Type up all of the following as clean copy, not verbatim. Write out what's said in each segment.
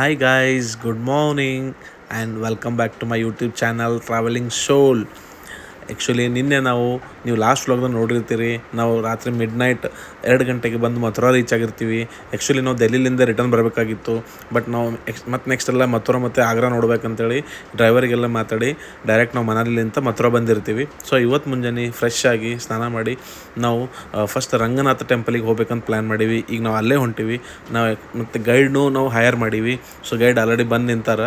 Hi guys, good morning and welcome back to my YouTube channel Traveling Soul. Actually ನಿನ್ನೆ ನೀವು last ವ್ಲಾಗ್ದಾಗ ನೋಡಿರ್ತೀರಿ. ನಾವು ರಾತ್ರಿ mid night 2 ಗಂಟೆಗೆ ಬಂದು ಮಥುರಾ ರೀಚ್ ಆಗಿರ್ತೀವಿ. ಆ್ಯಕ್ಚುಲಿ ನಾವು ದೆಹಲಿಯಿಂದ ರಿಟರ್ನ್ ಬರಬೇಕಾಗಿತ್ತು. ಬಟ್ ನಾವು ನೆಕ್ಸ್ಟ್ ಎಲ್ಲ ಮಥುರಾ ಮತ್ತು ಆಗ್ರಾ ನೋಡ್ಬೇಕಂತೇಳಿ ಡ್ರೈವರಿಗೆಲ್ಲ ಮಾತಾಡಿ ಡೈರೆಕ್ಟ್ ನಾವು ಮನಾಲಿಲಿಂದ ಮಥುರಾ ಬಂದಿರ್ತೀವಿ. ಸೊ ಇವತ್ತು ಮುಂಜಾನೆ ಫ್ರೆಶ್ ಆಗಿ ಸ್ನಾನ ಮಾಡಿ ನಾವು ಫಸ್ಟ್ ರಂಗನಾಥ ಟೆಂಪಲಿಗೆ ಹೋಗ್ಬೇಕಂತ ಪ್ಲ್ಯಾನ್ ಮಾಡೀವಿ. ಈಗ ನಾವು ಅಲ್ಲೇ ಹೊಂಟೀವಿ. ನಾವು ಮತ್ತು ಗೈಡ್ನು ನಾವು ಹೈಯರ್ ಮಾಡೀವಿ. ಸೊ ಗೈಡ್ ಆಲ್ರೆಡಿ ಬಂದು ನಿಂತಾರ.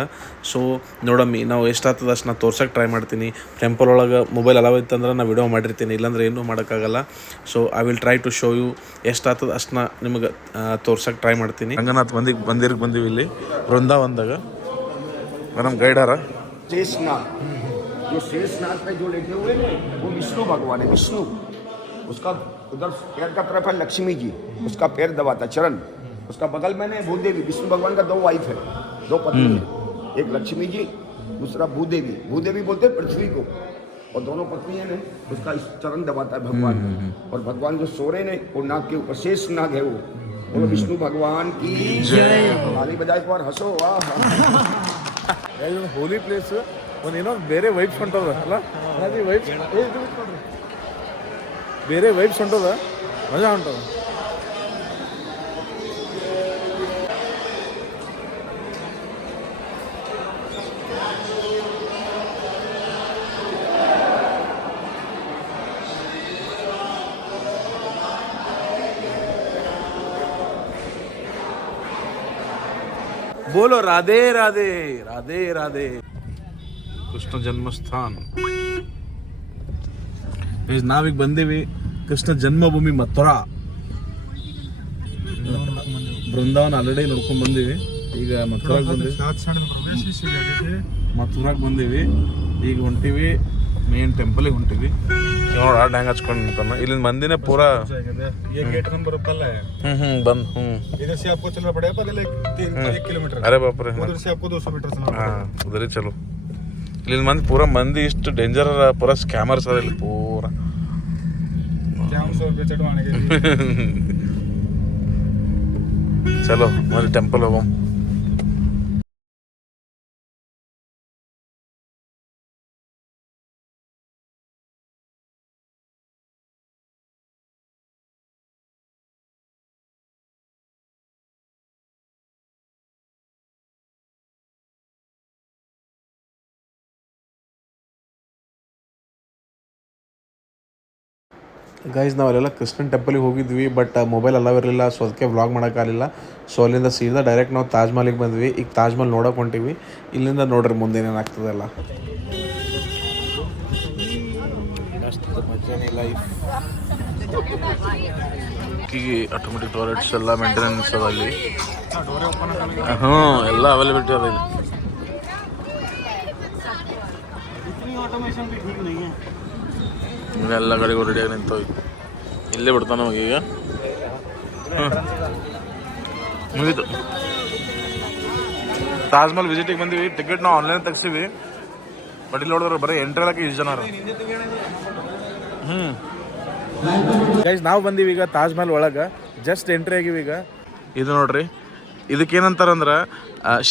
ಸೊ ನೋಡಮ್ಮಿ ನಾವು ಎಷ್ಟಾಗ್ತದೆ ಅಷ್ಟು ನಾನು ತೋರ್ಸೋಕೆ ಟ್ರೈ ಮಾಡ್ತೀನಿ. ಟೆಂಪಲ್ ಒಳಗೆ ಮೊಬೈಲ್ ಅಲವ್ ಇತ್ತಂದ್ರೆ ನಾನು ವಿಡಿಯೋ ಮಾಡಿರ್ತೀನಿ, ಇಲ್ಲಾಂದ್ರೆ ಏನೂ ಮಾಡೋಕ್ಕಾಗಲ್ಲ. So I will try to show you ಎಷ್ಟಾಗ್ತದೆ ಅಷ್ಟನ್ನ ನಿಮಗೆ ತೋರ್ಸೋಕೆ ಟ್ರೈ ಮಾಡ್ತೀನಿ. ರಂಗನಾಥ್ ಬಂದೀವಿ ಇಲ್ಲಿ ವೃಂದಾವನದಾಗ. ನಮ್ಮ ಗೈಡಾರ शेषनाग, जो शेषनाग पे जो लेटे हुए हैं वो विष्णु भगवान है। विष्णु उसका उधर पैर का तरफ है लक्ष्मी जी, उसका पैर दबाता चरण। उसका बगल में है भूदेवी। विष्णु भगवान का 2 वाइफ है, 2 पत्नी है, एक लक्ष्मी जी, दूसरा भूदेवी। भूदेवी बोलते हैं पृथ्वी को, और दोनों पत्नी है उसका चरण दबाता है भगवान। और भगवान जो सो रहे ने वो नाग के ऊपर शेष नाग है वो विष्णु भगवान की जय। ताली बजाए एक बार हंसो। वाह ಹೋಲಿ ಪ್ಲೇಸ್. ಒಂದು ಏನೋ ಬೇರೆ ವೈಬ್ಸ್ ಹೊಂಟದ ಅಲ್ಲ, ವೈಬ್ಸ್ ಬೇರೆ ವೈಬ್ಸ್ ಹೊಂಟದ, ಮಜಾ ಹೊಂಟದ. बोलो राधे राधे राधे राधे. ಕೃಷ್ಣ ಜನ್ಮಸ್ಥಾನ. ನಾವೀಗ ಬಂದೀವಿ ಕೃಷ್ಣ ಜನ್ಮಭೂಮಿ ಮಥುರಾ. ಬೃಂದಾವನ ಆಲ್ರೆಡಿ ನೋಡ್ಕೊಂಡ್ ಬಂದೀವಿ. ಈಗ ಮಥುರಾಗ್ ಬಂದೀವಿ. ಈಗ ಹೊಂಟಿವಿ ಮೇನ್ ಟೆಂಪಲ್ಗೆ ಹೊಂಟಿವಿ. ನೋಡಿ ಆಡ್ ಹೆಂಗೆ ಹಚ್ಕೊಂಡು ನಿಂತಾನ. ಇಲ್ಲಿಂದ ಮಂದಿನೇ ಪೂರಾ ಬಂದ್. ಅರೆ ಬಾಪ್ರೆ, ಉದರಿ ಚಲೋ. ಇಲ್ಲಿಂದ ಮಂದಿ ಪೂರಾ ಮಂದಿ ಇಷ್ಟು ಡೇಂಜರ್ ಪೂರಾ ಸ್ಕ್ಯಾಮರ್ಸ್ ಅದ ಇಲ್ಲಿ ಪೂರಾ. ಚಲೋ ಮತ್ತೆ ಟೆಂಪಲ್ ಹೋಗಮ್. ಗೈಸ್ ನಾವಲ್ಲೆಲ್ಲ ಕೃಷ್ಣನ್ ಟೆಂಪಲಿಗೆ ಹೋಗಿದ್ವಿ, ಬಟ್ ಮೊಬೈಲ್ ಅಲವ್ ಇರಲಿಲ್ಲ. ಸೊ ಅದಕ್ಕೆ ವ್ಲಾಗ್ ಮಾಡೋಕ್ಕಾಗಲಿಲ್ಲ. ಸೊ ಅಲ್ಲಿಂದ ಸೀದಾ ಡೈರೆಕ್ಟ್ ನಾವು ತಾಜ್ ಮಹಲಿಗೆ ಬಂದ್ವಿ. ಈಗ ತಾಜ್ ಮಹಲ್ ನೋಡೋಕೆ ಹೊಂಟಿವಿ. ಇಲ್ಲಿಂದ ನೋಡ್ರಿ ಮುಂದೆ ಏನೇನಾಗ್ತದಲ್ಲ. ಲೈಫ್ ಈಗ ಆಟೋಮೆಟಿಕ್ ಟಾಯ್ಲೆಟ್ಸ್ ಎಲ್ಲ ಮೇಂಟೆನೆನ್ಸ್ ಅದ ಅಲ್ಲಿ. ಎಲ್ಲ ಅವೈಲೇಬಿಲಿಟಿ ಅದ ಇಲ್ಲಿ. ಎಲ್ಲ ಗಾಡಿಗಳು ರೆಡಿಯಾಗಿ ನಿಂತವು. ಇಲ್ಲೇ ಬಿಡ್ತಾನೆ ನಮಗೆ ಈಗ. ಮುಗೀತು. ತಾಜ್ ಮಹಲ್ ವಿಸಿಟಿಗೆ ಬಂದೀವಿ. ಟಿಕೆಟ್ ನಾವು ಆನ್ಲೈನ್ ತೆಗ್ಸೀವಿ. ಬಟ್ ಇಲ್ಲಿ ನೋಡಿದ್ರೆ ಬರೀ ಎಂಟ್ರಿ ಆಗಕ್ಕೆ 20 ಜನ. ಗೈಸ್ ನಾವು ಬಂದೀವಿ ಈಗ ತಾಜ್ ಮಹಲ್ ಒಳಗೆ. ಜಸ್ಟ್ ಎಂಟ್ರಿ ಆಗಿವಿ ಈಗ. ಇದು ನೋಡ್ರಿ, ಇದಕ್ಕೇನಂತಾರಂದ್ರೆ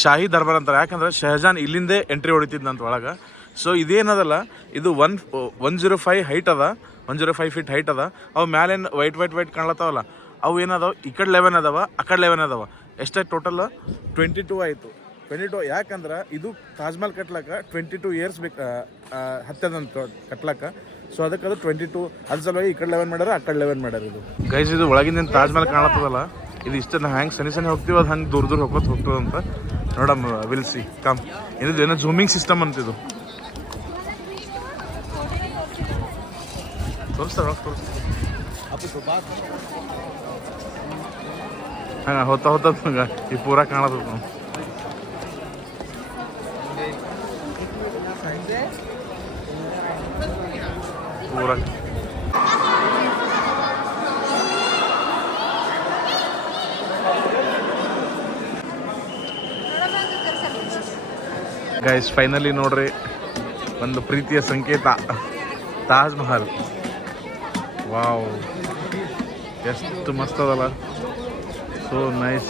ಶಾಹಿ ದರ್ಬಾರ್ ಅಂತಾರೆ. ಯಾಕಂದ್ರೆ ಶಹಜಾನ್ ಇಲ್ಲಿಂದೇ ಎಂಟ್ರಿ ಹೊಡಿತಿದ್ನಂತ ಒಳಗೆ. ಸೊ ಇದೇನದಲ್ಲ, ಇದು 105 ಹೈಟ್ ಅದ, 105 ಫೀಟ್ ಹೈಟ್ ಅದ. ಅವು ಮ್ಯಾಲೇನು ವೈಟ್ ಕಾಣ್ಲತ್ತಾವಲ್ಲ, ಅವು ಏನದಾವ, ಈ ಕಡೆ 11 ಅದಾವ, ಆ ಕಡೆ 11 ಅದಾವ. ಎಷ್ಟಾಯ್ತು ಟೋಟಲ್? 22 ಆಯಿತು. 22. ಯಾಕಂದ್ರೆ ಇದು ತಾಜ್ ಮಹಲ್ ಕಟ್ಲಕ್ಕ 22 ಇಯರ್ಸ್ ಬೇಕು ಹತ್ತದಂತ ಕಟ್ಲಕ್ಕ. ಸೊ ಅದಕ್ಕೆ ಅದು 22. ಅದ್ರ ಸಲುವಾಗಿ ಈ ಕಡೆ 11 ಮಾಡ್ಯಾರ, ಆ ಕಡೆ 11 ಮಾಡ್ಯಾರ. ಇದು ಗೈಸ್ ಇದು ಒಳಗಿಂದ ತಾಜ್ ಮಹಲ್ ಕಾಣತ್ತದಲ್ಲ, ಇದು ಇಷ್ಟ ನಾವು ಹೆಂಗೆ ಸನಿ ಹೋಗ್ತೀವಿ ಅದು ಹಂಗೆ ದೂರ ಹೋಗ್ತದಂತ ನೋಡಮ್ಮ. Will see come. ಇದು ಏನೋ ಝೂಮಿಂಗ್ ಸಿಸ್ಟಮ್ ಅಂತಿದು. ಹಾಂ ಹೋಗ್ತಾ ಈ ಪೂರ ಕಾಣದ ಪೂರ. ಗೈಸ್ ಫೈನಲಿ ನೋಡ್ರಿ ಒಂದು ಪ್ರೀತಿಯ ಸಂಕೇತ ತಾಜ್ ಮಹಲ್. ವಾವ್, ಎಷ್ಟು ಮಸ್ತ್ ಅದಲ್ಲ. So nice.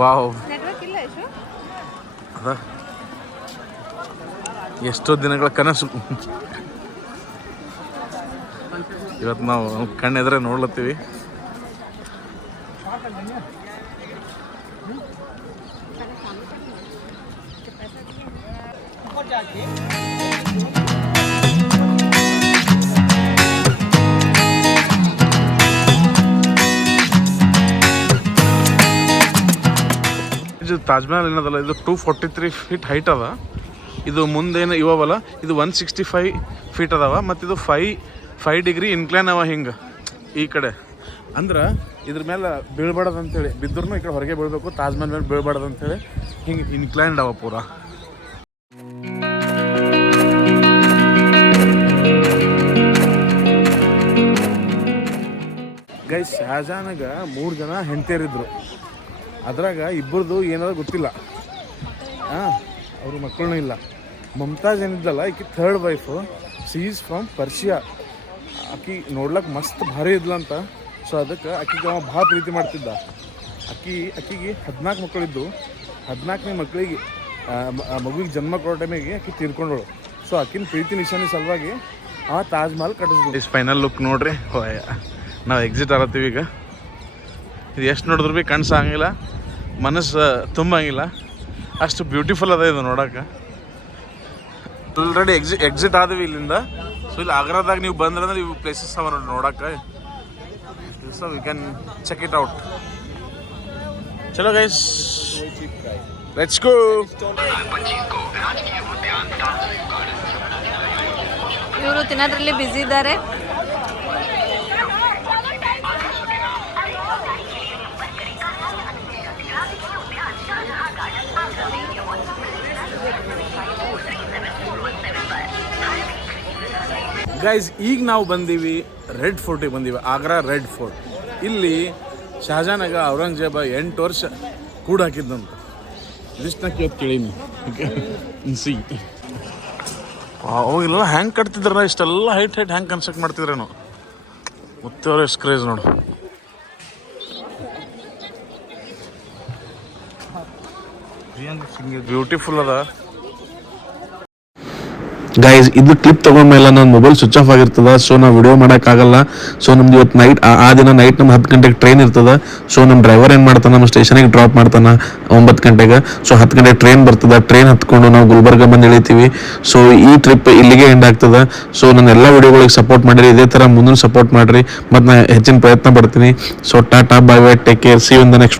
ವಾವ್, ನೆಟ್ವರ್ಕ್ ಇಲ್ಲ ಯಶು. ಅದ ಎಷ್ಟೋ ದಿನಗಳ ಕನಸು ಇವತ್ತು ನಾವು ಕಣ್ಣೆದ್ರೆ ನೋಡ್ಲತ್ತೀವಿ. ಇದು ತಾಜ್ ಮಹಲ್ ಏನದಲ್ಲ, ಇದು 243 ಫೀಟ್ ಹೈಟ್ ಅದ. ಇದು ಮುಂದೇನು ಇವವಲ್ಲ, ಇದು 165 ಫೀಟ್ ಅದಾವ. ಮತ್ತು ಇದು 5 ಡಿಗ್ರಿ ಇನ್ಕ್ಲೈನ್ ಅವ ಹಿಂಗೆ ಈ ಕಡೆ. ಅಂದ್ರೆ ಇದ್ರ ಮೇಲೆ ಬೀಳ್ಬಾರ್ದು ಅಂತೇಳಿ, ಬಿದ್ದರೂ ಈ ಕಡೆ ಹೊರಗೆ ಬೀಳ್ಬೇಕು, ತಾಜ್ ಮಹಲ್ ಮೇಲೆ ಬೀಳ್ಬಾರ್ದು ಅಂತೇಳಿ ಹಿಂಗೆ ಇನ್ಕ್ಲೈನ್ಡ್ ಅವ ಪೂರ. ಗೈಸ್, ಶಹಜಾನಾಗ 3 ಜನ ಹೆಂಡತಿಯರಿದ್ರು. ಅದ್ರಾಗ ಇಬ್ಬರದು ಏನಾದ್ರು ಗೊತ್ತಿಲ್ಲ, ಅವ್ರ ಮಕ್ಕಳನ್ನೂ ಇಲ್ಲ. ಮಮತಾಜ್ ಏನಿದ್ದಲ್ಲ, ಈಕಿ third wife. C is from Persia. ಆಕಿ ನೋಡ್ಲಕ್ಕೆ ಮಸ್ತ್ ಭಾರಿ ಇದ್ಲಂತ. ಸೊ ಅದಕ್ಕೆ ಆಕಿಗೆ ಅವ ಭಾಳ ಪ್ರೀತಿ ಮಾಡ್ತಿದ್ದ. ಆಕಿಗೆ 14 ಮಕ್ಕಳಿದ್ದು. 14ನೇ ಮಕ್ಕಳಿಗೆ ಮಗುವಿಗೆ ಜನ್ಮ ಕೊಡೋ ಟೈಮಿಗೆ ಆಕಿ ತೀರ್ಕೊಂಡಳು. ಸೊ ಆಕಿನ ಪ್ರೀತಿ ನಿಶಾನಿ ಸಲುವಾಗಿ ಆ ತಾಜ್ ಮಹಲ್ ಕಟ್ಟಿಸ್ದು. ಇಸ್ ಫೈನಲ್ ಲುಕ್ ನೋಡ್ರಿ. ನಾವು ಎಕ್ಸಿಟ್ ಆಗತ್ತೀವಿ ಈಗ. ಇದು ಎಷ್ಟು ನೋಡಿದ್ರು ಭೀ ಕಣ್ಣು ಸಾಂಗಿಲ್ಲ, ಮನಸ್ಸು ತುಂಬಂಗಿಲ್ಲ, ಅಷ್ಟು ಬ್ಯೂಟಿಫುಲ್ ಅದ ಇದು ನೋಡೋಕೆ. ಆಲ್ರೆಡಿ ಎಕ್ಸಿಟ್ ಆದೀವಿ ಇಲ್ಲಿಂದ. ಸೊ ಇಲ್ಲಿ ಆಗ್ರಾದಾಗ ನೀವು ಬಂದ್ರೆ ಅಂದ್ರೆ ಇವು ಪ್ಲೇಸಸ್ ಅವ ನೋಡಿ ನೋಡೋಕೆ. So we can check it out. ಚಲೋ ಗೈಸ್, ಲೆಟ್ಸ್ ಗೋ. ಇವರು ತಿನ್ನೋದ್ರಲ್ಲಿ ಬ್ಯುಸಿ ಇದ್ದಾರೆ. ಗೈಸ್, ಈಗ ನಾವು ಬಂದೀವಿ ರೆಡ್ ಫೋರ್ಟಿಗೆ ಬಂದೀವಿ, ಆಗ್ರಾ ರೆಡ್ ಫೋರ್ಟ್. ಇಲ್ಲಿ ಶಹಜಾನಾಗ ಔರಂಗಜೇಬ 8 ವರ್ಷ ಕೂಡ ಹಾಕಿದ್ದಂತ. ಇದಿಷ್ಟು ಕೇಳ್ತು ಕೇಳೀನಿ. ಸಿ ಅವಾಗೆಲ್ಲ ಹ್ಯಾಂಗೆ ಕಟ್ತಿದ್ರಲ್ಲ, ಇಷ್ಟೆಲ್ಲ ಹೈಟ್ ಹ್ಯಾಂಗೆ ಕನ್ಸ್ಟ್ರಕ್ಟ್ ಮಾಡ್ತಿದ್ರೇನು. ಮತ್ತೆ ಅವ್ರ ಎಷ್ಟು ಕ್ರೇಜ್ ನೋಡು. ಬ್ಯೂಟಿಫುಲ್ ಅದ ಗೈಸ್. ಇದು ಕ್ಲಿಪ್ ತೊಗೊಂಡ್ಮೇಲೆ ನನ್ನ ಮೊಬೈಲ್ ಸ್ವಿಚ್ ಆಫ್ ಆಗಿರ್ತದೆ. ಸೊ ನಾವು ವಿಡಿಯೋ ಮಾಡೋಕ್ಕಾಗಲ್ಲ. ಸೊ ನಮ್ದು ಇವತ್ತು ನೈಟ್, ಆ ದಿನ ನೈಟ್ ನಮ್ಗೆ 10 ಗಂಟೆಗೆ ಟ್ರೈನ್ ಇರ್ತದೆ. ಸೊ ನಮ್ಮ ಡ್ರೈವರ್ ಏನು ಮಾಡ್ತಾನೆ, ನಮ್ಮ ಸ್ಟೇಷನಿಗೆ ಡ್ರಾಪ್ ಮಾಡ್ತಾನೆ 9 ಗಂಟೆಗೆ. ಸೊ 10 ಗಂಟೆಗೆ ಟ್ರೈನ್ ಬರ್ತದೆ. ಟ್ರೈನ್ ಹತ್ಕೊಂಡು ನಾವು ಗುಲ್ಬರ್ಗ ಬಂದು ಇಳಿತೀವಿ. ಸೊ ಈ ಟ್ರಿಪ್ ಇಲ್ಲಿಗೆ ಎಂಡ್ ಆಗ್ತದೆ. ಸೊ ನನ್ನ ಎಲ್ಲ ವಿಡಿಯೋಗಳಿಗೆ ಸಪೋರ್ಟ್ ಮಾಡಿರಿ, ಇದೇ ಥರ ಮುಂದೆ ಸಪೋರ್ಟ್ ಮಾಡಿರಿ. ಮತ್ತು ನಾನು ಹೆಚ್ಚಿನ ಪ್ರಯತ್ನ ಪಡ್ತೀನಿ. So tata, bye bye, take care, see you in the next.